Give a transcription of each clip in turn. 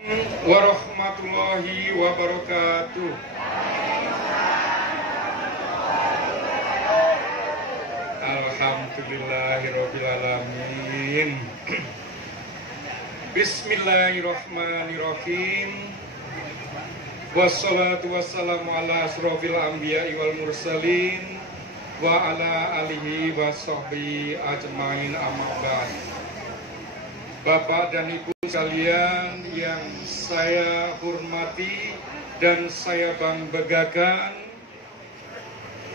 Warahmatullahi wabarakatuh. Alhamdulillahirrabbilalamin. Bismillahirrahmanirrahim. Wassalatu wassalamu ala asrofil anbiya'i wal mursalin wa ala alihi wa sahbihi ajmain, amma ba'd. Bapak dan Ibu sekalian yang saya hormati dan saya banggakan,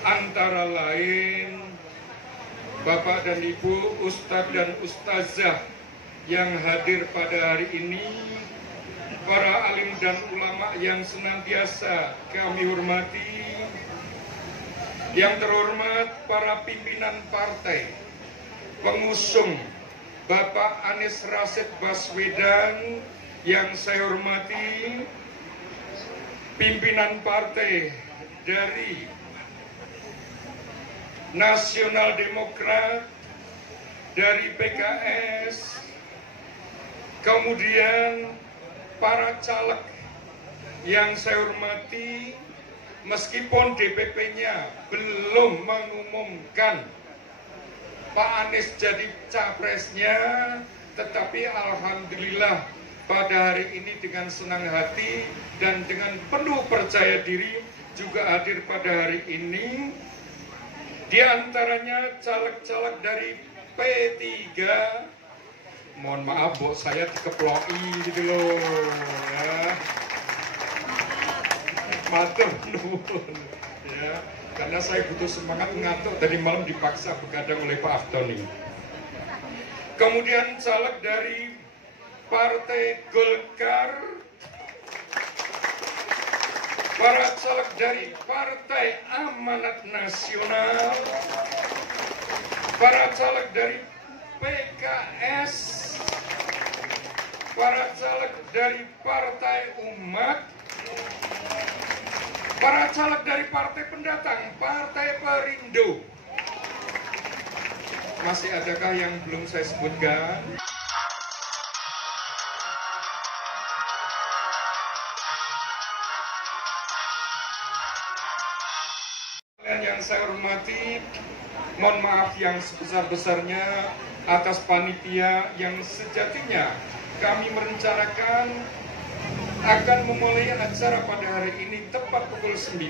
antara lain Bapak dan Ibu Ustadz dan Ustazah yang hadir pada hari ini, para alim dan ulama yang senantiasa kami hormati, yang terhormat para pimpinan partai pengusung Bapak Anies Rashid Baswedan yang saya hormati, pimpinan partai dari Nasional Demokrat, dari PKS, kemudian para caleg yang saya hormati, meskipun DPP-nya belum mengumumkan Pak Anies jadi capresnya, tetapi alhamdulillah pada hari ini dengan senang hati dan dengan penuh percaya diri juga hadir pada hari ini. Di antaranya caleg-caleg dari P3. Mohon maaf, Bu, saya dikeploi gitu loh. Ya. Matur nuwun. Ya. Karena saya butuh semangat ngantuk, tadi malam dipaksa begadang oleh Pak Aftoni. Kemudian caleg dari Partai Golkar, para caleg dari Partai Amanat Nasional, para caleg dari PKS, para caleg dari Partai Umat, para caleg dari partai pendatang, Partai Perindo. Masih adakah yang belum saya sebutkan? Yang saya hormati, mohon maaf yang sebesar-besarnya atas panitia yang sejatinya kami merencanakan akan memulai acara pada hari ini tepat pukul 9,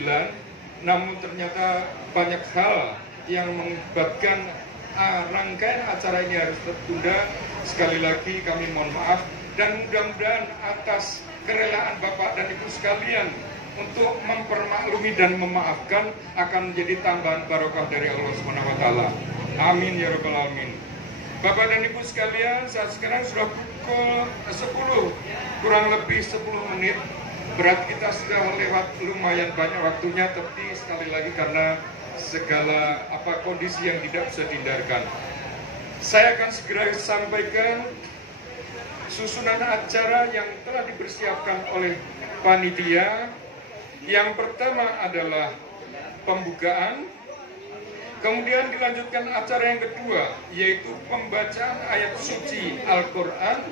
namun ternyata banyak hal yang menyebabkan rangkaian acara ini harus tertunda. Sekali lagi kami mohon maaf, dan mudah-mudahan atas kerelaan Bapak dan Ibu sekalian untuk mempermaklumi dan memaafkan akan menjadi tambahan barokah dari Allah SWT. Amin ya rabbal alamin. Bapak dan Ibu sekalian, saat sekarang sudah pukul 10, kurang lebih 10 menit. Berat kita sudah lewat lumayan banyak waktunya, tapi sekali lagi karena segala kondisi yang tidak bisa dihindarkan, saya akan segera sampaikan susunan acara yang telah dipersiapkan oleh panitia. Yang pertama adalah pembukaan, kemudian dilanjutkan acara yang kedua, yaitu pembacaan ayat suci Al-Quran,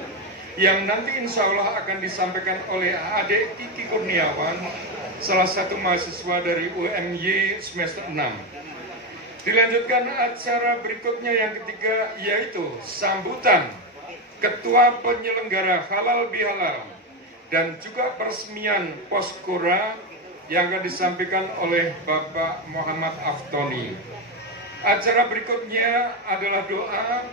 yang nanti insya Allah akan disampaikan oleh adik Kiki Kurniawan, salah satu mahasiswa dari UMY semester 6. Dilanjutkan acara berikutnya yang ketiga, yaitu sambutan Ketua Penyelenggara Halal Bihalal dan juga peresmian Poskora yang akan disampaikan oleh Bapak Muhammad Aftoni. Acara berikutnya adalah doa,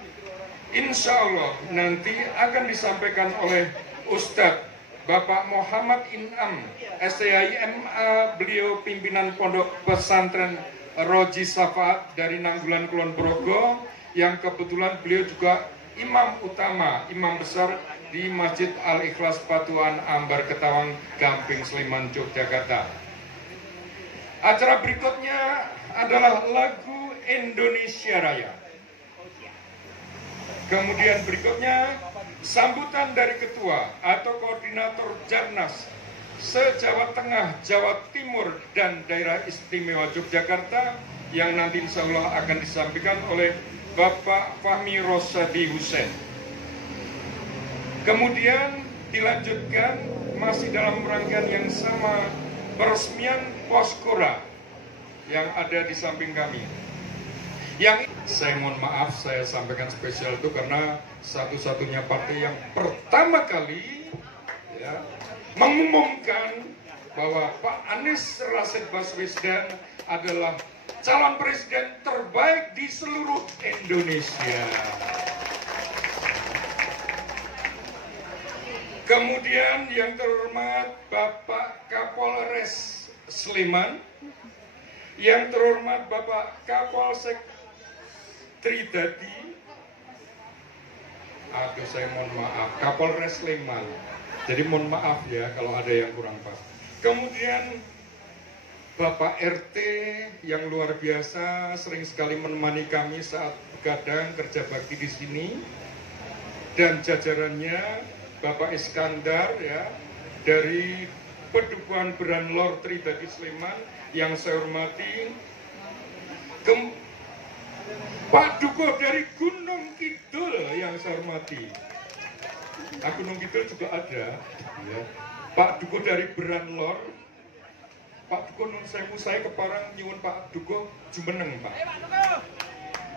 insya Allah nanti akan disampaikan oleh Ustadz Bapak Muhammad In'am, STHI-MA, beliau pimpinan Pondok Pesantren Roji Safaat dari Nanggulan Kulon Progo, yang kebetulan beliau juga imam utama, imam besar di Masjid Al-Ikhlas Patuan Ambar Ketawang, Gamping, Sleman, Yogyakarta. Acara berikutnya adalah lagu Indonesia Raya. Kemudian berikutnya sambutan dari Ketua atau Koordinator Jarnas se-Jawa Tengah, Jawa Timur, dan Daerah Istimewa Yogyakarta, yang nanti insya Allah akan disampaikan oleh Bapak Fahmi Rosadi Hussein. Kemudian dilanjutkan masih dalam rangkaian yang sama, peresmian Poskora yang ada di samping kami. Yang saya mohon maaf, saya sampaikan spesial itu karena satu-satunya partai yang pertama kali ya, mengumumkan bahwa Pak Anies Rashid Baswedan adalah calon presiden terbaik di seluruh Indonesia. Kemudian yang terhormat Bapak Kapolres Sleman, yang terhormat Bapak Kapolsek Tridadi, saya mohon maaf, Kapolres Sleman. Jadi mohon maaf ya kalau ada yang kurang pas. Kemudian Bapak RT yang luar biasa, sering sekali menemani kami saat kadang kerja bakti di sini, dan jajarannya Bapak Iskandar ya dari Pedukuhan Beranlor Tridadi Sleman yang saya hormati. Pak Duko dari Gunung Kidul yang saya hormati. Gunung Kidul juga ada ya. Pak Duko dari Beranlor. Pak Duko nun sewu, saya keparang nyuwun Pak Duko jumeneng Pak.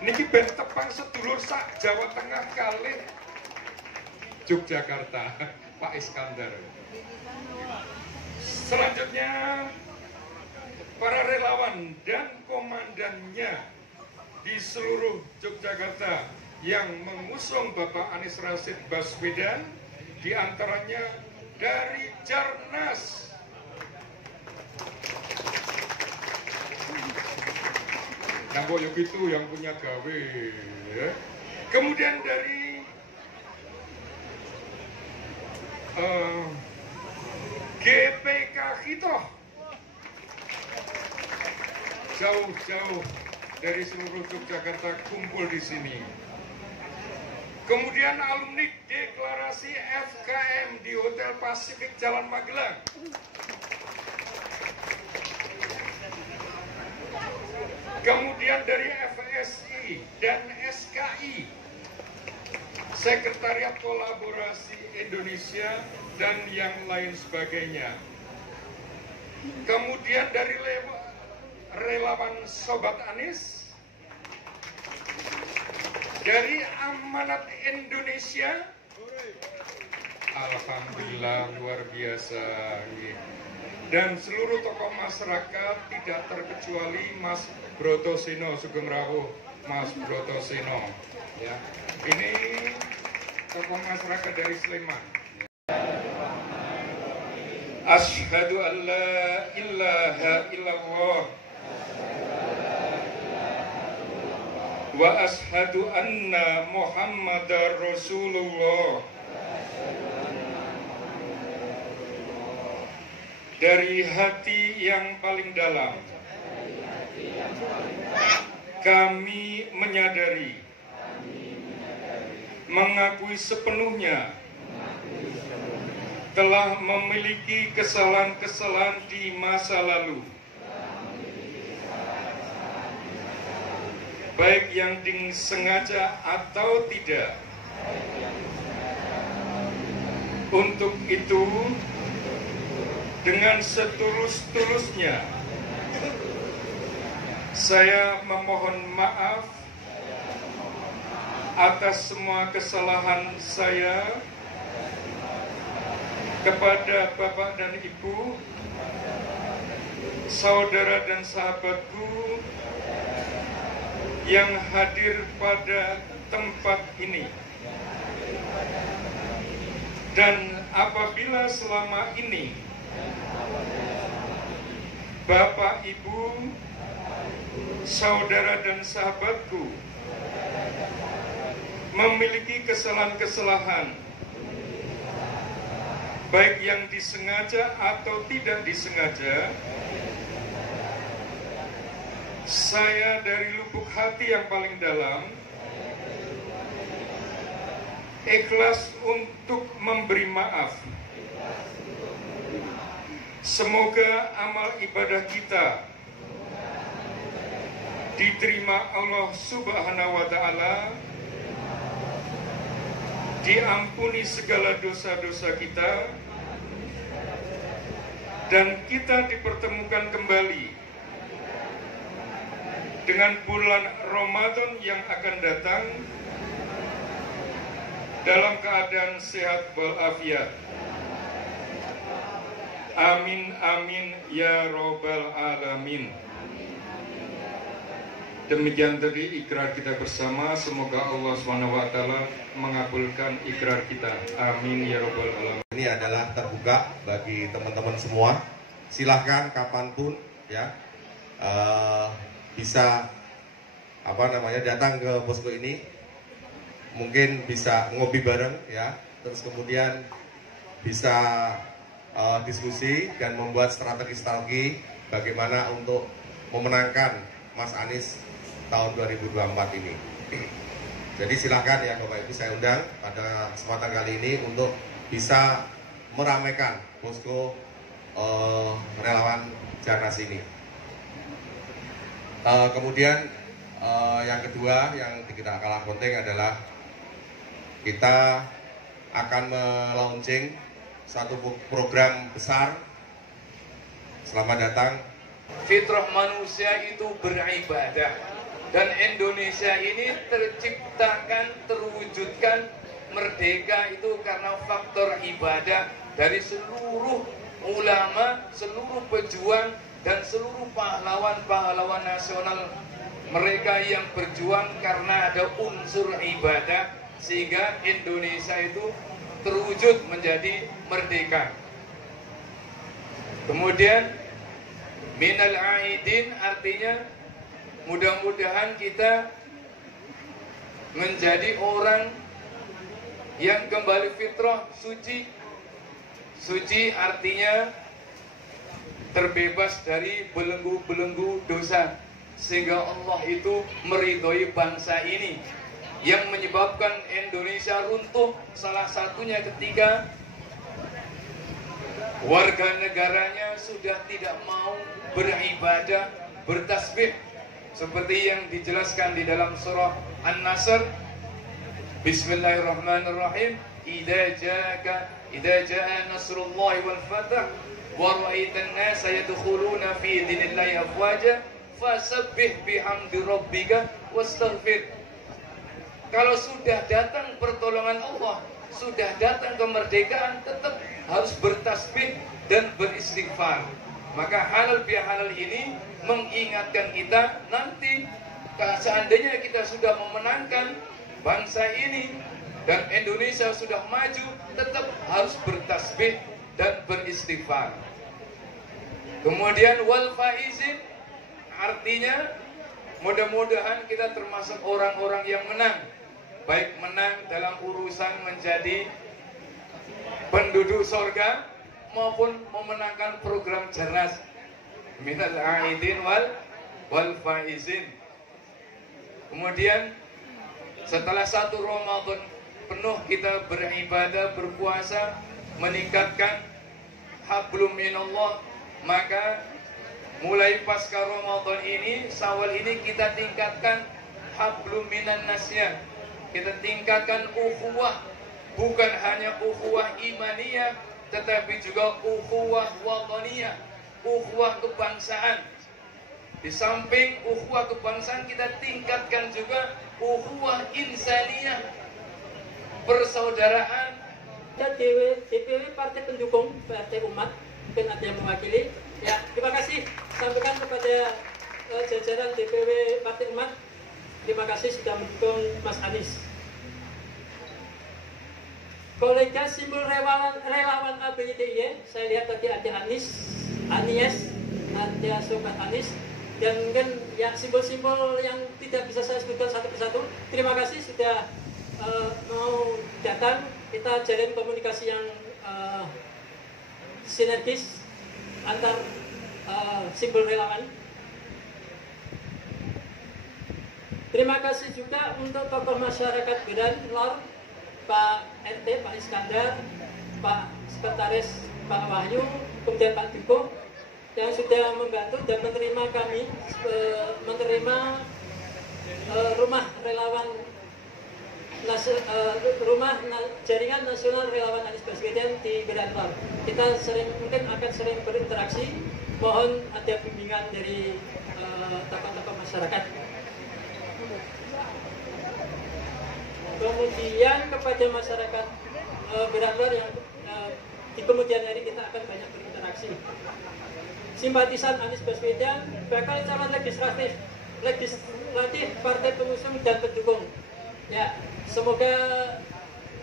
Niki ben tepang sedulur sak Jawa Tengah kalih Yogyakarta, Pak Iskandar. Selanjutnya para relawan dan komandannya di seluruh Yogyakarta yang mengusung Bapak Anies Rashid Baswedan, di antaranya dari Jarnas. Nah, boyok itu yang punya gawe. Ya. Kemudian dari GPK Hitoh, jauh-jauh dari seluruh Yogyakarta kumpul di sini. Kemudian alumni deklarasi FKM di Hotel Pasifik Jalan Magelang. Kemudian dari FSI dan SKI, Sekretariat Kolaborasi Indonesia, dan yang lain sebagainya. Kemudian dari relawan Sobat Anies, dari Amanat Indonesia, alhamdulillah luar biasa, dan seluruh tokoh masyarakat tidak terkecuali Mas Brotoseno Sugeng Rawuh, Mas Brotoseno, ya. Ini tokoh masyarakat dari Sleman. Asyhadu an la ilaha illallah wa asyhadu anna Muhammadar Rasulullah. Dari hati yang paling dalam kami menyadari, mengakui sepenuhnya telah memiliki kesalahan-kesalahan di masa lalu, baik yang disengaja atau tidak. Untuk itu, dengan setulus-tulusnya, saya memohon maaf atas semua kesalahan saya kepada Bapak dan Ibu, saudara dan sahabatku yang hadir pada tempat ini. Dan apabila selama ini Bapak, Ibu, saudara dan sahabatku memiliki kesalahan-kesalahan, baik yang disengaja atau tidak disengaja, saya dari lubuk hati yang paling dalam ikhlas untuk memberi maaf. Semoga amal ibadah kita diterima Allah Subhanahu wa Ta'ala diampuni segala dosa-dosa kita, dan kita dipertemukan kembali dengan bulan Ramadan yang akan datang dalam keadaan sehat walafiat. Amin amin ya robbal alamin. Demikian tadi ikrar kita bersama. Semoga Allah SWT mengabulkan ikrar kita. Amin ya robbal alamin. Ini adalah terbuka bagi teman-teman semua. Silahkan kapanpun ya bisa datang ke posko ini. Mungkin bisa ngopi bareng ya. Terus kemudian bisa diskusi dan membuat strategi bagaimana untuk memenangkan Mas Anies tahun 2024 ini. Jadi silakan ya Bapak Ibu, saya undang pada kesempatan kali ini untuk bisa meramaikan posko relawan Jarnas ini. Kemudian yang kedua yang tidak kalah penting adalah kita akan melaunching satu program besar. Selamat datang. Fitrah manusia itu beribadah, dan Indonesia ini terciptakan, terwujudkan merdeka itu karena faktor ibadah dari seluruh ulama, seluruh pejuang, dan seluruh pahlawan-pahlawan nasional. Mereka yang berjuang karena ada unsur ibadah, sehingga Indonesia itu terwujud menjadi merdeka. Kemudian minal aidin artinya mudah-mudahan kita menjadi orang yang kembali fitrah suci. Suci artinya terbebas dari belenggu-belenggu dosa, sehingga Allah itu meridhoi bangsa ini. Yang menyebabkan Indonesia runtuh salah satunya ketika warga negaranya sudah tidak mau beribadah, bertasbih, seperti yang dijelaskan di dalam surah An-Nasr. Bismillahirrahmanirrahim. Idza jaa nasrullahi wal fath wa ra'aitan nasa yadkhuluna fi dinillahi afwaja fasabbih bihamdi rabbika wastaghfir. Kalau sudah datang pertolongan Allah, sudah datang kemerdekaan, tetap harus bertasbih dan beristighfar. Maka halal bihalal ini mengingatkan kita nanti seandainya kita sudah memenangkan bangsa ini dan Indonesia sudah maju, tetap harus bertasbih dan beristighfar. Kemudian wal faizin artinya mudah-mudahan kita termasuk orang-orang yang menang, baik menang dalam urusan menjadi penduduk surga maupun memenangkan program Jarnas. Minal aidin wal faizin. Kemudian setelah satu Ramadan penuh kita beribadah, berpuasa, meningkatkan hablum minallah, maka mulai pasca Ramadan ini, Syawal ini kita tingkatkan hablum minan nasnya. Kita tingkatkan ukhuwah, bukan hanya ukhuwah imaniyah, tetapi juga ukhuwah wataniyah, ukhuwah kebangsaan. Di samping ukhuwah kebangsaan, kita tingkatkan juga ukhuwah insaniyah, persaudaraan. DPW Partai Pendukung Partai Umat, mungkin ada yang mewakili. Ya, terima kasih sampaikan kepada jajaran DPW Partai Umat. Terima kasih sudah mendukung Mas Anies. Kolega simbol relawan ABIDIY, saya lihat tadi ada Anies, ada Sobat Anies, dan mungkin ya simbol-simbol yang tidak bisa saya sebutkan satu persatu. Terima kasih sudah mau datang. Kita jalin komunikasi yang sinergis antar simbol relawan. Terima kasih juga untuk tokoh masyarakat Medan Lor, Pak RT, Pak Iskandar, Pak Sekretaris, Pak Wahyu, kemudian Pak Diko yang sudah membantu dan menerima kami, menerima rumah relawan jaringan nasional relawan Anies Baswedan di Berantar. Kita mungkin akan sering berinteraksi. Mohon ada bimbingan dari tokoh-tokoh masyarakat. Kemudian kepada masyarakat Berantar yang di kemudian hari kita akan banyak berinteraksi. Simpatisan Anies Baswedan, bakal calon legislatif partai pengusung dan pendukung. Ya, semoga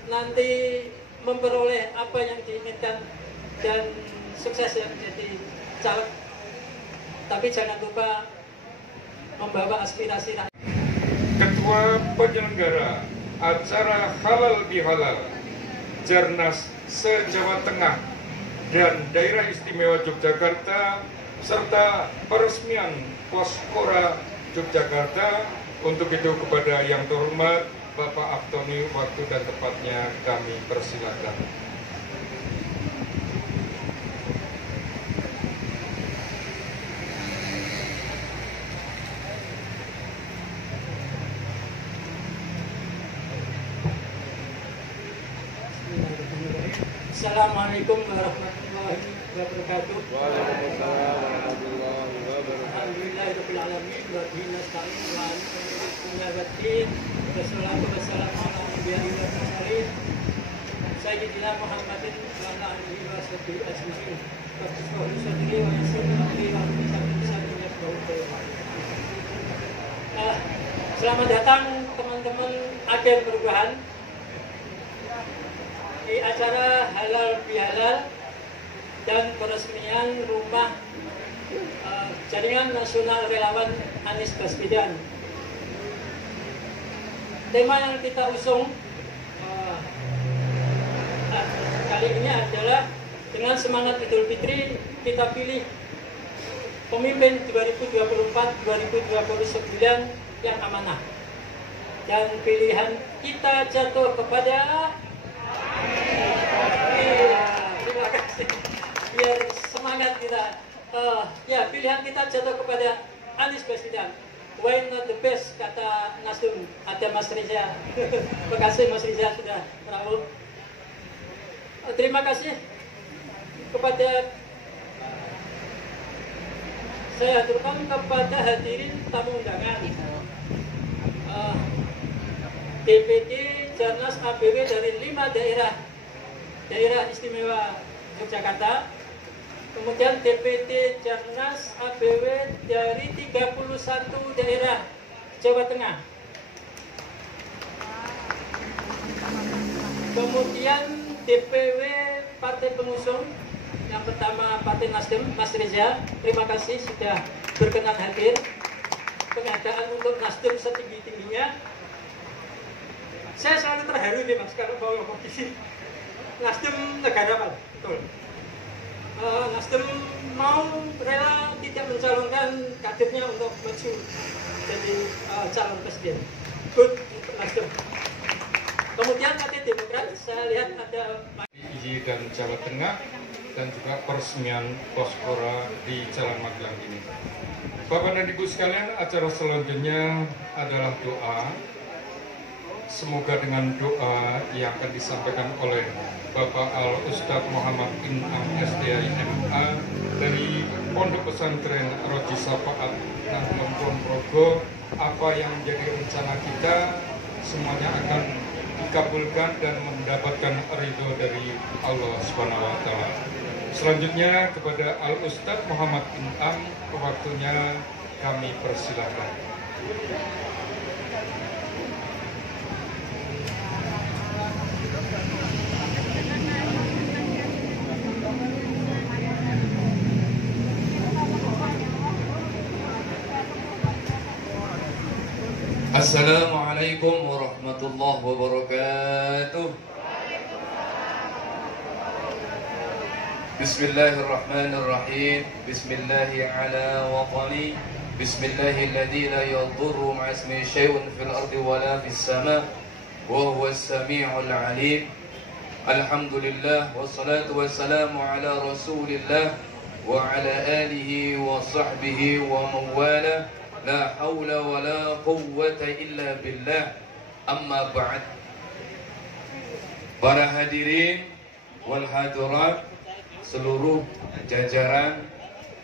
nanti memperoleh apa yang diinginkan dan sukses ya menjadi caleg. Tapi jangan lupa membawa aspirasi rakyat. Ketua penyelenggara acara Halal Bihalal Jarnas se-Jawa Tengah dan Daerah Istimewa Yogyakarta serta peresmian Poskora Yogyakarta. Untuk itu kepada yang terhormat Bapak Aftoni, waktu dan tempatnya kami persilakan. Assalamualaikum warahmatullahi wabarakatuh. Waalaikumsalam warahmatullahi wabarakatuh. Alhamdulillahirabbil alamin wa bihi nasta'in wa ala alihi wassalamu ala nabiyina wa mursalin sayyidina Muhammadin wa ala alihi wa sahbihi ajmain. Wa sadri wa yassir li amri selamat datang teman-teman agen perubahan di acara Halal Bihalal dan peresmian rumah jaringan nasional relawan Anies Baswedan. Tema yang kita usung kali ini adalah dengan semangat Idul Fitri kita pilih pemimpin 2024-2029 yang amanah, dan pilihan kita jatuh kepada terima kasih. Biar semangat kita. Ya, pilihan kita jatuh kepada Anies Baswedan. Why not the best, kata Nasdem. Ada Mas Riza. Terima kasih Mas Riza sudah merawat. Terima kasih kepada saya aturkan kepada hadirin tamu undangan. DPD Jarnas ABW dari 5 daerah istimewa Yogyakarta, kemudian DPD Jarnas ABW dari 31 daerah Jawa Tengah, kemudian DPW partai pengusung yang pertama Partai Nasdem, Mas Reza, terima kasih sudah berkenan hadir. Penghargaan untuk Nasdem setinggi-tingginya. Saya selalu terharu nih Mas kalau bawa posisi Nasdem negara Pak, betul. Nasdem mau rela tidak mencalonkan kadernya untuk maju jadi calon presiden. Good untuk Nasdem. Kemudian Partai Demokrat, saya lihat ada PIJ dan Jawa Tengah dan juga peresmian Poskora di Jalan Magelang ini. Bapak dan Ibu sekalian, acara selanjutnya adalah doa. Semoga dengan doa yang akan disampaikan oleh Bapak Al-Ustadz Muhammad In'am SDI MA dari Pondok Pesantren Roji Safaat Nahdlatul Progo, apa yang menjadi rencana kita semuanya akan dikabulkan dan mendapatkan ridho dari Allah Subhanahu wa Ta'ala. Selanjutnya kepada Al-Ustadz Muhammad In'am, waktunya kami persilakan. Assalamualaikum warahmatullahi wabarakatuh. Bismillahirrahmanirrahim. Bismillahi ala waqani. Bismillahilladzi la yadurru ma'a ismihi syai'un fil ardi wala fis sama' wa huwas sami'ul 'alim. Alhamdulillah wassalatu wassalamu ala Rasulillah wa ala alihi wa sahbihi wa mawala. La hawla wa la quwwata illa billah. Amma ba'd. para hadirin wal hadirat, seluruh jajaran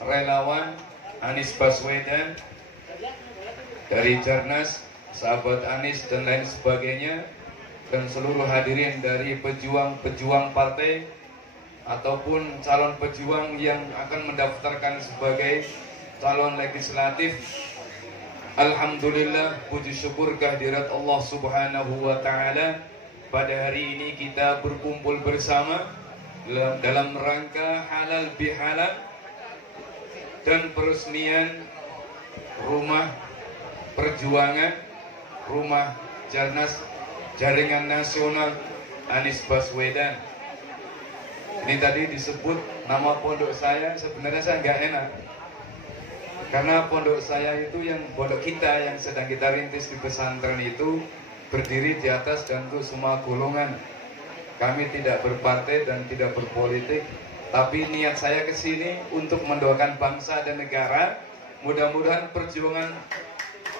relawan Anies Baswedan dari Jarnas, sahabat Anies dan lain sebagainya, dan seluruh hadirin dari pejuang-pejuang partai ataupun calon pejuang yang akan mendaftarkan sebagai calon legislatif. Alhamdulillah, puji syukur kehadirat Allah Subhanahu wa Ta'ala, pada hari ini kita berkumpul bersama dalam rangka halal bihalal dan peresmian rumah perjuangan, rumah Jarnas Jaringan Nasional Anies Baswedan. Ini tadi disebut nama pondok saya, sebenarnya saya nggak enak, karena pondok saya itu, yang pondok kita yang sedang kita rintis di pesantren itu berdiri di atas dan untuk semua golongan. Kami tidak berpartai dan tidak berpolitik, tapi niat saya ke sini untuk mendoakan bangsa dan negara. Mudah-mudahan perjuangan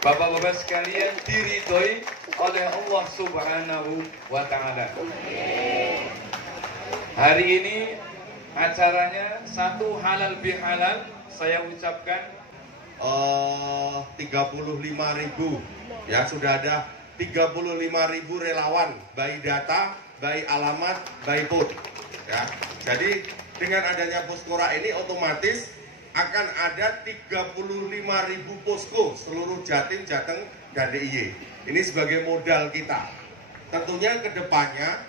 bapak-bapak sekalian diridhoi oleh Allah Subhanahu wa Ta'ala. Hari ini acaranya satu halal bihalal, saya ucapkan 35.000 ya, sudah ada 35.000 relawan, by data, by alamat, by vote ya. Jadi dengan adanya Poskora ini otomatis akan ada 35.000 posko seluruh Jatim, Jateng, dan DIY. Ini sebagai modal kita. Tentunya kedepannya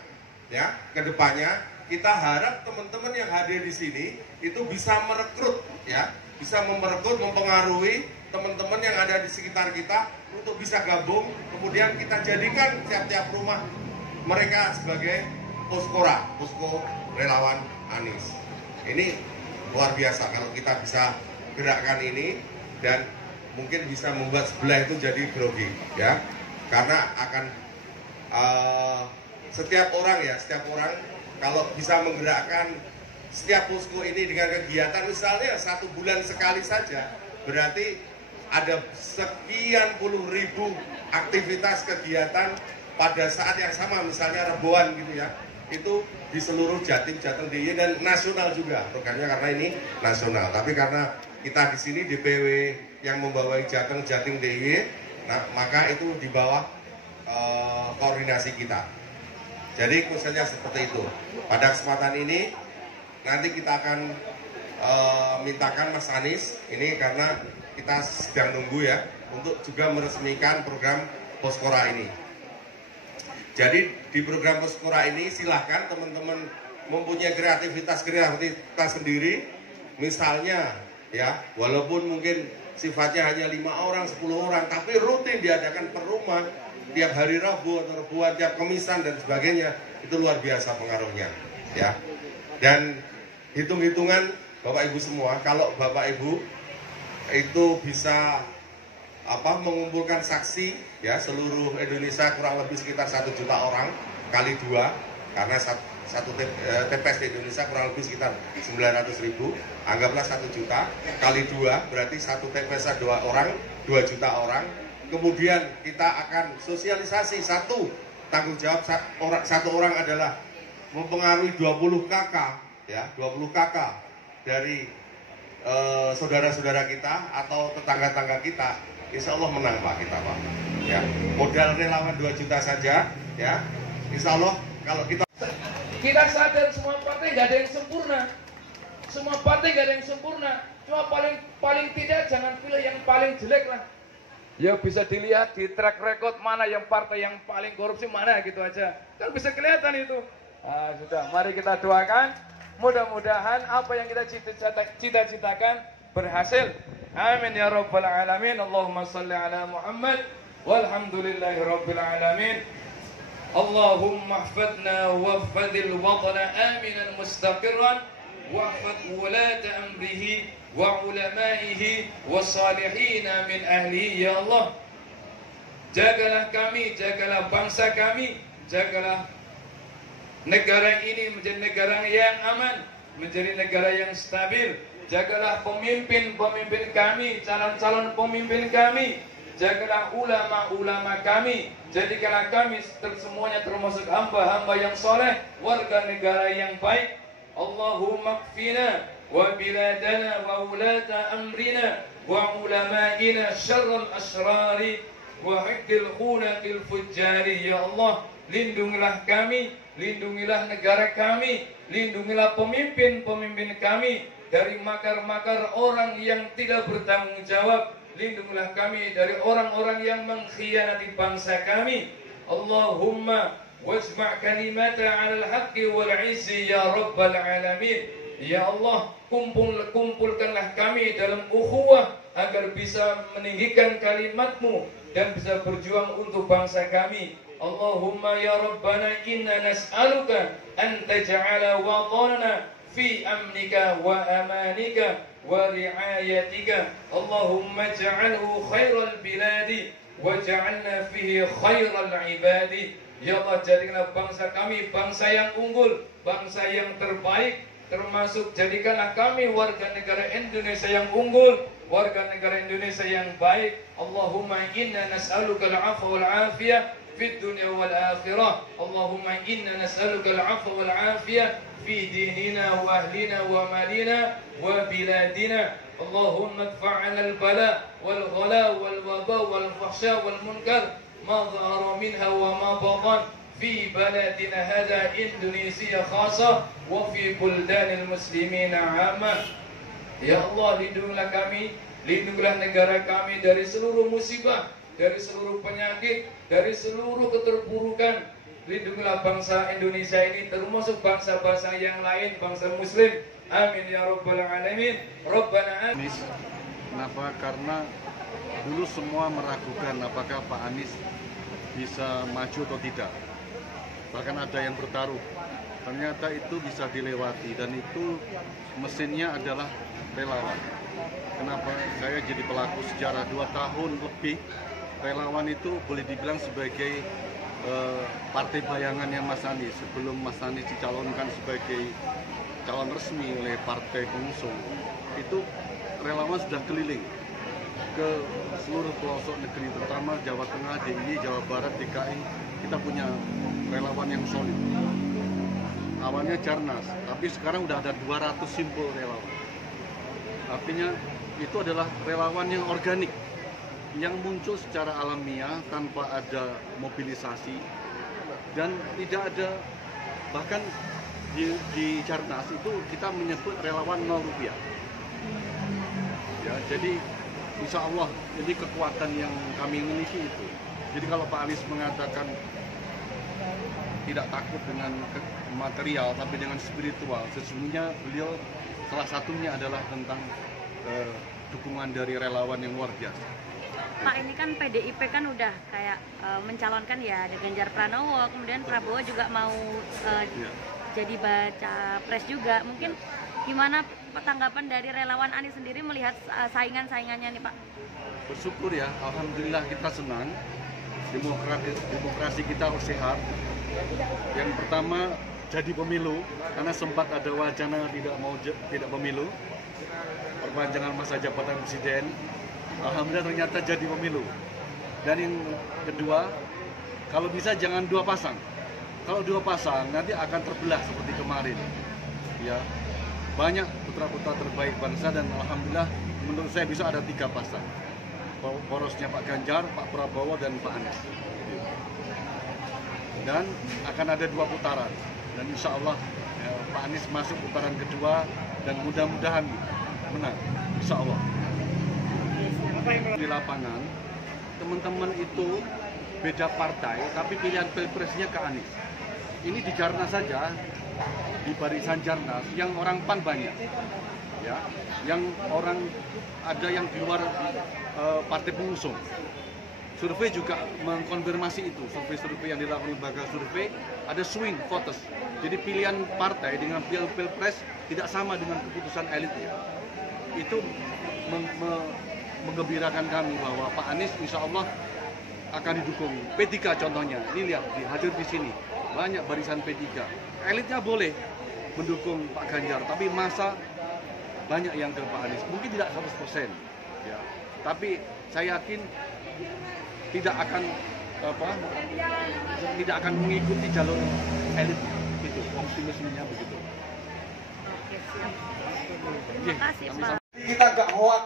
kita harap teman-teman yang hadir di sini itu bisa merekrut ya, bisa mempengaruhi teman-teman yang ada di sekitar kita untuk bisa gabung, kemudian kita jadikan tiap-tiap rumah mereka sebagai Poskora, posko relawan Anies. Ini luar biasa kalau kita bisa gerakkan ini, dan mungkin bisa membuat sebelah itu jadi grogi ya, karena akan setiap orang kalau bisa menggerakkan setiap posko ini dengan kegiatan, misalnya 1 bulan sekali saja, berarti ada sekian puluh ribu aktivitas kegiatan pada saat yang sama, misalnya Reboan gitu ya, itu di seluruh Jatim, Jateng, DIY, dan nasional juga programnya, karena ini nasional. Tapi karena kita di sini DPW yang membawai Jateng, Jatim, DIY, nah maka itu di bawah koordinasi kita. Jadi khususnya seperti itu. Pada kesempatan ini nanti kita akan mintakan Mas Anies ini, karena kita sedang nunggu ya, untuk juga meresmikan program Poskora ini. Jadi di program Poskora ini silahkan teman-teman mempunyai kreativitas sendiri. Misalnya ya, walaupun mungkin sifatnya hanya 5 orang, 10 orang, tapi rutin diadakan per rumah, tiap hari Rabu atau Rebuan, tiap Kemisan dan sebagainya, itu luar biasa pengaruhnya ya. Dan hitung-hitungan Bapak Ibu semua, kalau Bapak Ibu itu bisa mengumpulkan saksi ya seluruh Indonesia kurang lebih sekitar 1 juta orang kali 2, karena satu TPS di Indonesia kurang lebih sekitar 900.000, anggaplah 1 juta kali 2 berarti satu TPS 2 orang, 2 juta orang. Kemudian kita akan sosialisasi, satu tanggung jawab satu orang adalah mempengaruhi 20 KK ya, 20 KK dari saudara-saudara kita atau tetangga-tetangga kita. Insya Allah menang Pak kita Pak ya. Modal relawan 2 juta saja ya, Insya Allah kalau kita sadar semua partai nggak ada yang sempurna, semua partai nggak ada yang sempurna, cuma paling tidak jangan pilih yang paling jelek lah ya. Bisa dilihat di track record mana yang partai yang paling korupsi, mana gitu aja kan bisa kelihatan itu. Sudah, mari kita doakan mudah-mudahan apa yang kita cita-citakan berhasil. Amin ya rabbal alamin. Allahumma salli ala Muhammad walhamdulillahi rabbil alamin. Allahumma ihfadna wahfadil watana aminan mustaqirran wahfad wulata amrihi wa ulamaihi wa salihina min ahlihi. Ya Allah, jagalah kami, jagalah bangsa kami, jagalah negara ini menjadi negara yang aman, menjadi negara yang stabil. Jagalah pemimpin-pemimpin kami, calon-calon pemimpin kami, jagalah ulama-ulama kami, jadikanlah kami semuanya termasuk hamba-hamba yang soleh, warga negara yang baik. Allahumma kfina wa biladana wa ulata amrina wa ulama'ina syarral asrari wa hiddil khunaqil fujjari. Ya Allah, lindungilah kami, lindungilah negara kami, lindungilah pemimpin-pemimpin kami dari makar-makar orang yang tidak bertanggung jawab. Lindungilah kami dari orang-orang yang mengkhianati bangsa kami. Allahumma wajma' kalimata 'alal haqqi wal 'izzi ya rabbal alamin. Ya Allah, kumpulkanlah kami dalam ukhuwah agar bisa meninggikan kalimat-Mu dan bisa berjuang untuk bangsa kami. Allahumma ya Rabbana inna nas'aluka an taj'ala watanana fi amnika wa amanika wa ri'ayatika. Allahumma ja'alhu khairal biladi wa ja'alna fihi khairal ibadi. Ya Allah, jadikanlah bangsa kami bangsa yang unggul, bangsa yang terbaik, termasuk jadikanlah kami warga negara Indonesia yang unggul, warga negara Indonesia yang baik. Allahumma inna nas'aluka al-'afwa wal 'afiyah fid dunya wal akhirah. Allahumma inna nas'aluka al-'afwa wal 'afiyah fi dinina wa ahlina wa malina wa biladina. Allahumma adfa'na al-bala wal ghala wal waba wal fahsya wal munkar ma dhahara minha wa ma batan fi baladina hadha Indonesia khasa wa fi buldanil muslimina 'amma. Ya Allah, lindungilah kami, lindungilah negara kami dari seluruh musibah, dari seluruh penyakit, dari seluruh keterpurukan. Lindungilah bangsa Indonesia ini termasuk bangsa-bangsa yang lain, bangsa muslim. Amin ya rabbal alamin. Rabbana amin. Kenapa? Karena dulu semua meragukan apakah Pak Anies bisa maju atau tidak. Bahkan ada yang bertaruh. Ternyata itu bisa dilewati dan itu mesinnya adalah relawan. Kenapa saya jadi pelaku sejarah 2 tahun lebih? Relawan itu boleh dibilang sebagai partai bayangannya Mas Anies sebelum Mas Anies dicalonkan sebagai calon resmi oleh partai pengusung. Itu relawan sudah keliling ke seluruh pelosok negeri, terutama Jawa Tengah, DIY, Jawa Barat, DKI. Kita punya relawan yang solid. Awalnya Jarnas, tapi sekarang udah ada 200 simpul relawan. Artinya itu adalah relawan yang organik, yang muncul secara alamiah tanpa ada mobilisasi dan tidak ada, bahkan di Jarnas itu kita menyebut relawan 0 rupiah. Ya, jadi insya Allah ini kekuatan yang kami miliki itu. Jadi kalau Pak Anies mengatakan tidak takut dengan material tapi dengan spiritual, sesungguhnya beliau salah satunya adalah tentang dukungan dari relawan yang luar biasa. Pak, ini kan PDIP kan udah kayak mencalonkan ya, ada Ganjar Pranowo, kemudian Prabowo juga mau jadi baca pres juga. Mungkin gimana tanggapan dari relawan Anies sendiri melihat saingan-saingannya nih Pak? Bersyukur ya, alhamdulillah kita senang. Demokrasi kita harus sehat. Yang pertama jadi pemilu, karena sempat ada wacana tidak pemilu, perpanjangan masa jabatan presiden. Alhamdulillah ternyata jadi pemilu. Dan yang kedua, kalau bisa jangan 2 pasang. Kalau 2 pasang nanti akan terbelah seperti kemarin. Ya, banyak putra-putra terbaik bangsa dan alhamdulillah menurut saya bisa ada 3 pasang. Porosnya Pak Ganjar, Pak Prabowo dan Pak Anies. Dan akan ada 2 putaran. Dan insya Allah ya, Pak Anies masuk putaran kedua dan mudah-mudahan menang. Insya Allah. Di lapangan, teman-teman itu beda partai, tapi pilihan pilpresnya ke Anies. Ini di Jarnas saja, di barisan Jarnas, yang orang PAN banyak. Ya, yang orang ada yang di luar partai pengusung. Survei juga mengkonfirmasi itu. Survei-survei yang dilakukan lembaga survei ada swing voters. Jadi pilihan partai dengan pilihan pilpres tidak sama dengan keputusan elitnya. Itu menggembirakan kami bahwa Pak Anies insya Allah akan didukung. P3 contohnya, ini lihat hadir di sini banyak barisan P3. Elitnya boleh mendukung Pak Ganjar, tapi masa banyak yang ke Pak Anies. Mungkin tidak 100%, ya. Tapi saya yakin tidak akan mengikuti jalur elit gitu, optimismenya begitu. Oke, siap. Terima kasih, Pak. Kita nggak hoak,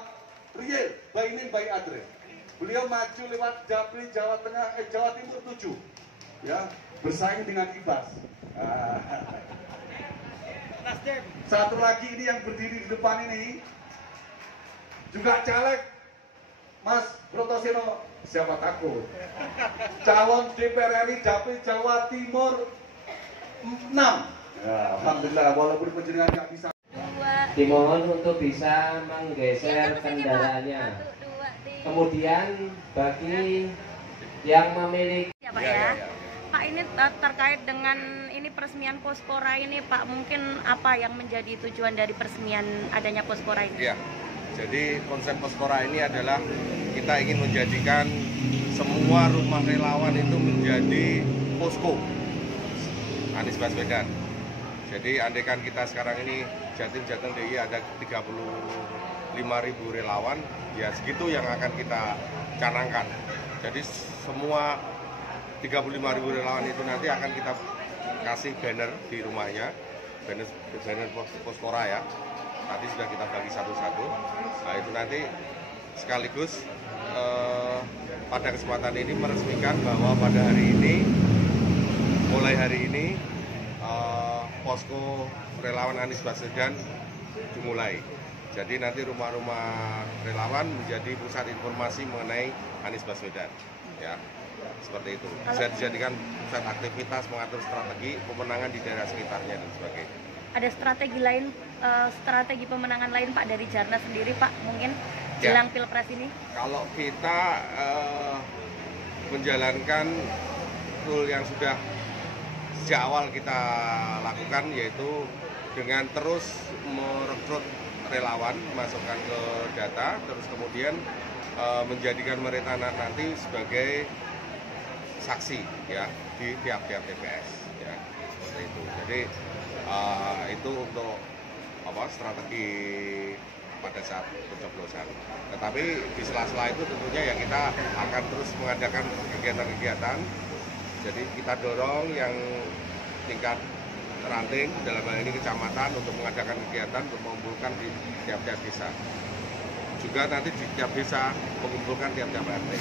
real, by name by address. Beliau maju lewat Dapil Jawa Tengah, Jawa Timur 7, ya, bersaing dengan Ibas. Satu lagi ini yang berdiri di depan ini, juga caleg, Mas Brotoseno, siapa takut? Calon DPR RI Dapil Jawa Timur 6. Ya, alhamdulillah, walaupun penjenengan nggak bisa. Dimohon untuk bisa menggeser kendaraannya. Kemudian bagi yang memiliki Ya, Pak ya. Pak, ini terkait dengan ini peresmian Pospora ini, Pak, mungkin apa yang menjadi tujuan dari peresmian adanya Pospora ini? Ya, jadi konsep Pospora ini adalah kita ingin menjadikan semua rumah relawan itu menjadi posko Anies Baswedan. Jadi andaikan kita sekarang ini Jatim DIY ada 35.000 relawan, ya segitu yang akan kita canangkan. Jadi semua 35.000 relawan itu nanti akan kita kasih banner di rumahnya, banner Pospora ya. Nanti sudah kita bagi satu-satu. Nah itu nanti sekaligus pada kesempatan ini meresmikan bahwa pada hari ini, mulai hari ini posko relawan Anies Baswedan dimulai. Jadi nanti rumah-rumah relawan menjadi pusat informasi mengenai Anies Baswedan. Ya, seperti itu. Bisa dijadikan pusat aktivitas, mengatur strategi pemenangan di daerah sekitarnya dan sebagainya. Ada strategi lain, strategi pemenangan lain Pak dari Jarnas sendiri Pak, mungkin jelang Pilpres ini? Kalau kita menjalankan rule yang sudah sejak awal kita lakukan, yaitu dengan terus merekrut relawan, masukkan ke data, terus kemudian menjadikan mereka nanti sebagai saksi ya di tiap-tiap TPS ya, seperti itu. Jadi itu untuk strategi pada saat pencoblosan. Tetapi di sela-sela itu tentunya ya kita akan terus mengadakan kegiatan-kegiatan. Jadi kita dorong yang tingkat ranting, dalam hal ini kecamatan, untuk mengadakan kegiatan untuk mengumpulkan di tiap-tiap desa. Juga nanti di tiap desa mengumpulkan tiap-tiap RT.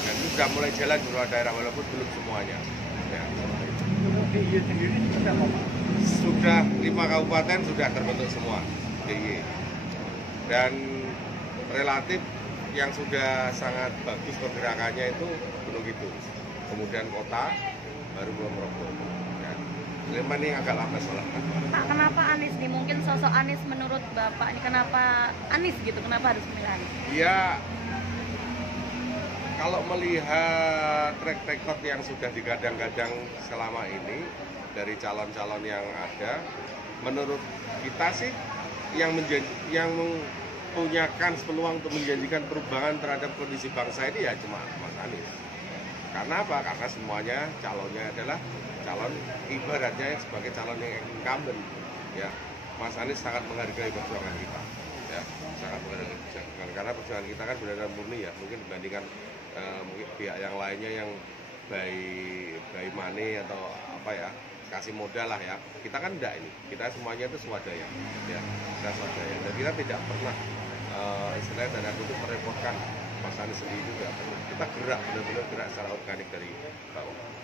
Dan itu sudah mulai jalan di beberapa daerah walaupun belum semuanya. Ya, DIY sendiri sudah 5 kabupaten sudah terbentuk semua DIY. Dan relatif yang sudah sangat bagus pergerakannya itu Gunung Kidul, kemudian kota, baru Purwokerto. Sleman ini agak lama soalnya. Pak, kenapa Anies nih? Mungkin sosok Anies menurut Bapak ini kenapa Anies gitu? Kenapa harus memilih Anies? Ya, kalau melihat track record yang sudah digadang-gadang selama ini dari calon-calon yang ada, menurut kita sih yang mempunyakan peluang untuk menjanjikan perubahan terhadap kondisi bangsa ini ya cuma Mas Anies. Karena apa? Karena semuanya calonnya adalah calon ibaratnya sebagai calon yang incumbent. Ya, Mas Anies sangat menghargai perjuangan kita. Ya, sangat menghargai perjuangan karena perjuangan kita kan benar-benar murni ya. Mungkin dibandingkan mungkin pihak yang lainnya yang by money atau apa ya, kasih modal lah ya. Kita kan enggak ini. Kita semuanya itu swadaya. Ya, kita swadaya. Dan kita tidak pernah istilahnya dan aku itu merepotkan Mas Anies sendiri juga. Kita gerak, benar-benar gerak secara organik dari bawah.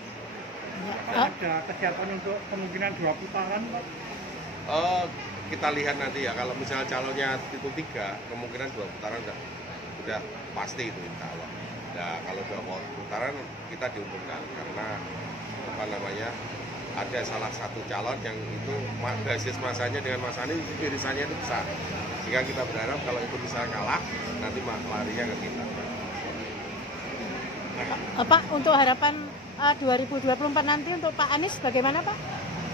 Ada kesiapan untuk kemungkinan 2 putaran, Pak? Kita lihat nanti ya, kalau misalnya calonnya itu 3, kemungkinan 2 putaran sudah pasti itu insya Allah. Nah, kalau 2 putaran kita diuntungkan karena apa namanya, ada salah satu calon yang itu basis masanya dengan Mas Anies irisannya itu besar, sehingga kita berharap kalau itu bisa kalah nanti larinya ke kita. Pak, untuk harapan 2024 nanti untuk Pak Anies bagaimana Pak?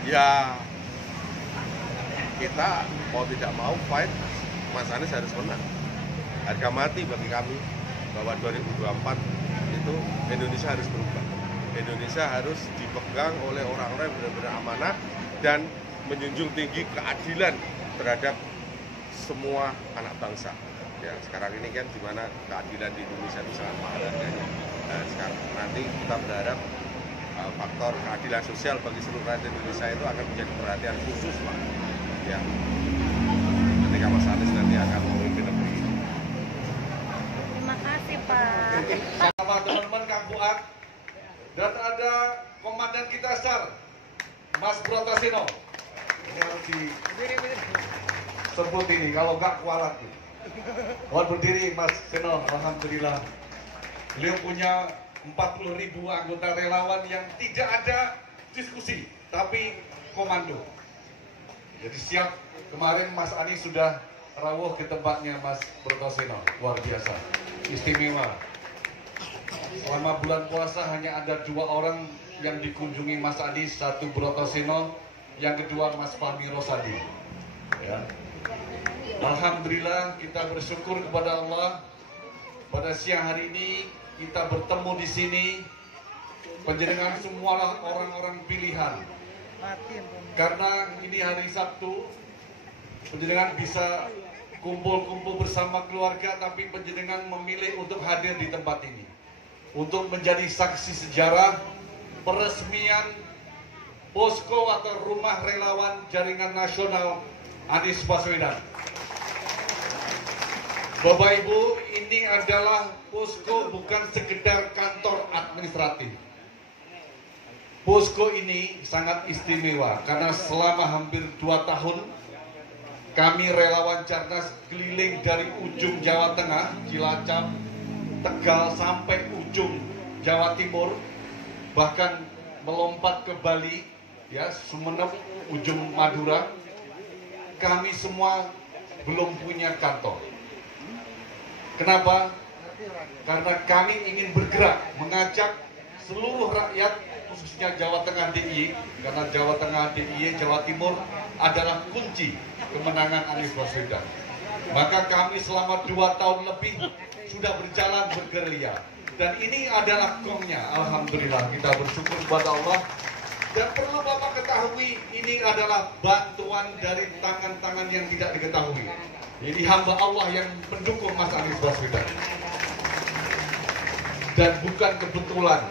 Ya, kita mau tidak mau fight, Mas Anies harus menang. Harga mati bagi kami bahwa 2024 itu Indonesia harus berubah. Indonesia harus dipegang oleh orang-orang yang benar-benar amanah dan menjunjung tinggi keadilan terhadap semua anak bangsa. Ya. Ya, sekarang ini kan gimana keadilan di Indonesia itu sangat mahal harganya. Dan sekarang nanti kita berharap faktor keadilan sosial bagi seluruh rakyat Indonesia itu akan menjadi perhatian khusus, Pak. Ya, ketika Mas Anies nanti akan memimpin negeri. Terima kasih, Pak. Sama teman-teman Kang Fuad dan ada komandan kita SAR, Mas Brotosino. Ini harus disebut ini, kalau nggak kualat. Mohon berdiri Mas Seno, alhamdulillah. Beliau punya 40.000 anggota relawan yang tidak ada diskusi, tapi komando. Jadi siap. Kemarin Mas Anies sudah rawuh ke tempatnya Mas Brotosino, luar biasa, istimewa. Selama bulan puasa hanya ada 2 orang yang dikunjungi Mas Anies, satu Brotosino, yang kedua Mas Fahmi Rosadi. Ya. Alhamdulillah kita bersyukur kepada Allah. Pada siang hari ini kita bertemu di sini, panjenengan semua orang-orang pilihan. Karena ini hari Sabtu, panjenengan bisa kumpul-kumpul bersama keluarga, tapi panjenengan memilih untuk hadir di tempat ini untuk menjadi saksi sejarah peresmian posko atau rumah relawan jaringan nasional Anies Baswedan. Bapak Ibu, ini adalah posko bukan sekedar kantor administratif. Posko ini sangat istimewa karena selama hampir 2 tahun kami relawan Cerdas keliling dari ujung Jawa Tengah, Cilacap, Tegal sampai ujung Jawa Timur, bahkan melompat ke Bali, ya, Sumeneb, ujung Madura. Kami semua belum punya kantor. Kenapa? Karena kami ingin bergerak mengajak seluruh rakyat, khususnya Jawa Tengah DIY, karena Jawa Tengah DIY, Jawa Timur adalah kunci kemenangan Anies Baswedan. Maka kami selama 2 tahun lebih sudah berjalan bergerilya. Dan ini adalah gongnya, alhamdulillah kita bersyukur kepada Allah. Dan perlu Bapak ketahui, ini adalah bantuan dari tangan-tangan yang tidak diketahui. Jadi hamba Allah yang mendukung Mas Anies Baswedan. Dan bukan kebetulan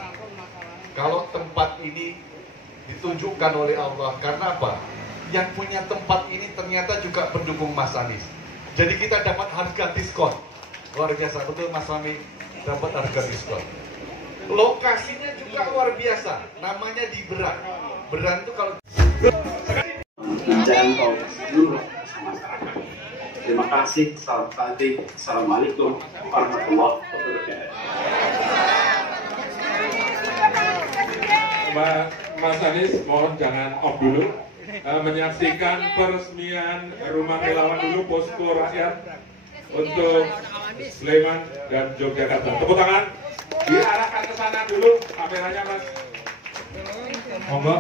kalau tempat ini ditunjukkan oleh Allah. Karena apa? Yang punya tempat ini ternyata juga pendukung Mas Anies. Jadi kita dapat harga diskon. Luar biasa, betul Mas Fahmi? Dapat harga diskon. Lokasinya juga luar biasa. Namanya di Beran. Beran itu kalau menjangkau seluruh masyarakat. Terima kasih. Salam tadi. Assalamualaikum warahmatullahi wabarakatuh. Mas Anies, mohon jangan off dulu. Menyaksikan peresmian rumah relawan dulu, posko rakyat untuk Sleman dan Yogyakarta. Tepuk tangan. Diarahkan ke sana dulu kameranya, Mas. Monggo.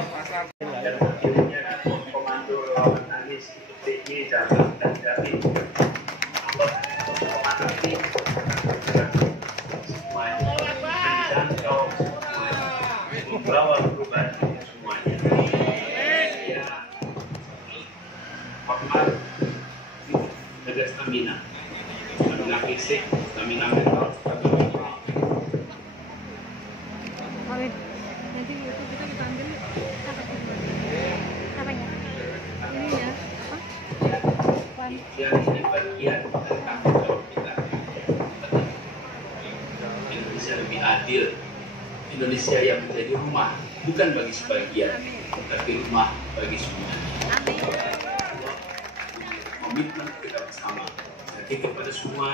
Dan akhirnya komando relawan Anies DIY Jakarta dan Jatim. Komando tim semuanya menjangkau semuanya, membawa perubahan semuanya. Ya, hormat, jaga stamina fisik, stamina mental, Nanti itu kita ambil apanya? Ini ya, apa? ini bagian dari tanggung jawab kita. Indonesia lebih adil, Indonesia yang menjadi rumah bukan bagi sebagian, tapi rumah bagi semua. Komitmen kita bersama. Jadi kepada semua,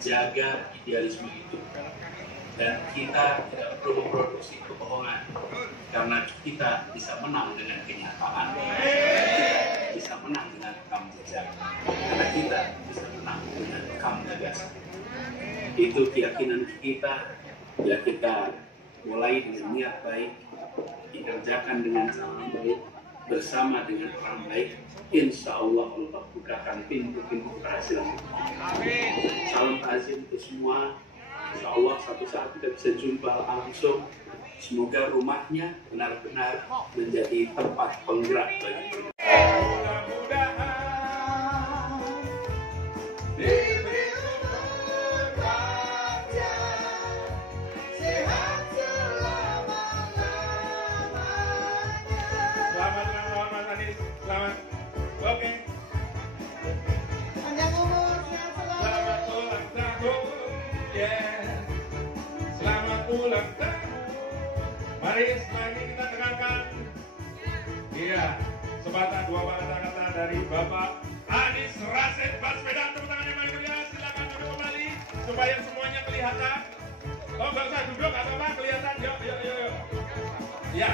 jaga idealisme itu. Dan kita tidak perlu memproduksi kebohongan, karena kita bisa menang dengan kenyataan, bisa menang dengan rekam jejak, karena kita bisa menang dengan rekam gagasan. Itu keyakinan kita. Ya, kita mulai dengan niat baik, dikerjakan dengan cara baik, bersama dengan orang baik. Insya Allah Allah bukakan pintu-pintu keberhasilan. Salam takziah untuk semua. Insya Allah satu saat kita bisa jumpa langsung. Semoga rumahnya benar-benar menjadi tempat penggerak bagi kita. Mudah-mudahan diberi Mas. Oke. Panjang umur, sehat selalu. Selamat ulang tahun, ya. Selamat ulang tahun. Mari lagi kita dengarkan. Iya, sepatah dua patah kata dari Bapak Anies Rashid Baswedan. Tepuk tangannya paling meriah. Silakan duduk kembali supaya semuanya kelihatan. Oh, nggak usah duduk atau apa, kelihatan. Yuk. Ya.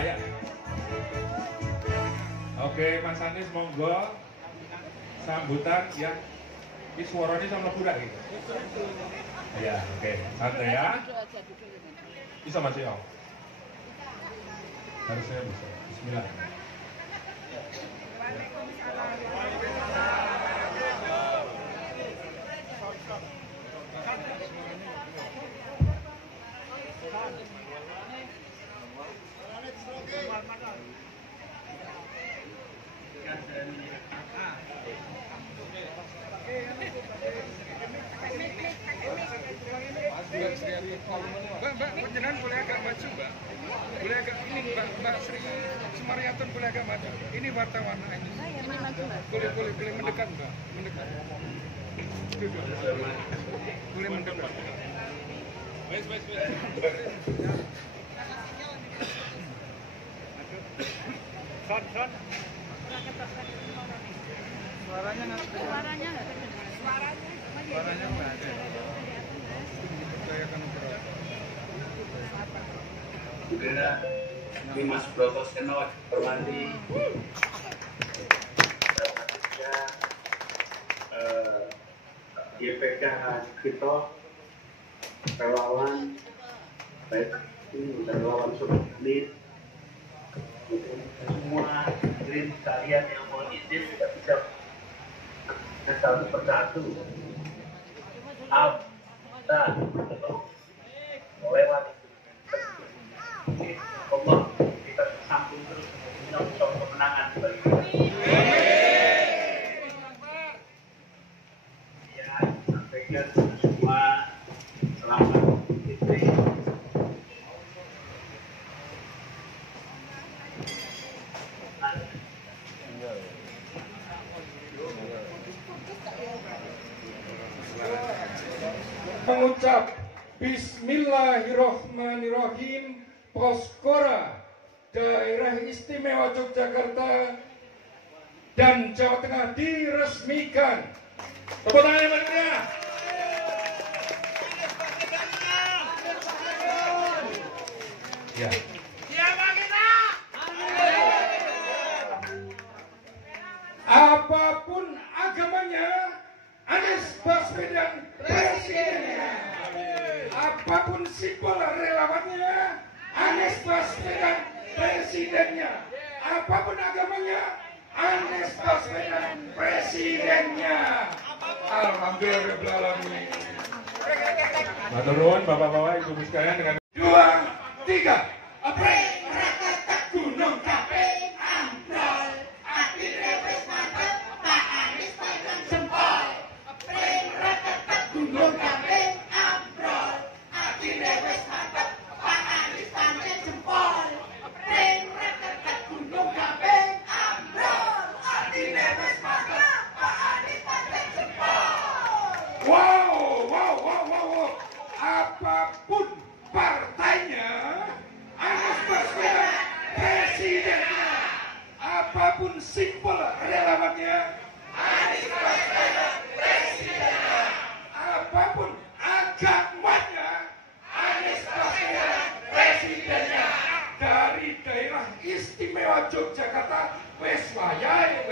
Oke, Mas Anies monggo sambutan yang ini suaranya sama budak gitu. Ya, oke. Santai ya. Bisa masih Om. Harusnya bisa. Bismillah. Mbak, penjenengan boleh agak maju, Mbak. Boleh agak ini, Mbak Sri Sumaryatun boleh agak maju. Ini wartawan ini. Boleh mendekat, Mbak. Mendekat. Duduk. Boleh mendekat. Wes. Son. Suaranya nggak ada. Juga ini Mas Broto Seno hormati YPK kita relawan baik ini relawan Sulit semua hadirin sekalian yang mohon izin tidak bisa satu persatu melewati Allah kita sambung terus menyongsong kemenangan bagi kita. Ya, sampaikan semua selamat Fitri. Mengucap Bismillahirrahmanirrahim. Poskora Daerah Istimewa Yogyakarta dan Jawa Tengah diresmikan. Tepuk tangan yang meriah. Ya. Siapa kita? Apapun agamanya, Anies Baswedan presidennya. Apapun simbol relawannya, Anies Baswedan presidennya. Apapun agamanya, Anies Baswedan presidennya. Alhamdulillah. Matur nuwun Bapak-bapak, Ibu sekalian dengan 2, 3. Gunung Kaping ambrol, ati rewes mantep, Pak Anies pegang jempol. Gunung Kaping ambrol, ati rewes mantep, Pak Anies pancen jempol. Gunung Kaping ambrol, ati rewes mantep, Pak Anies pancen jempol. Wow. Apapun partainya, Anies Baswedan presidennya. Apapun simbol relawannya, Anies Baswedan presidennya. Apapun agamanya, Anies Baswedan presidennya. Dari daerah istimewa Yogyakarta, wes wayahe.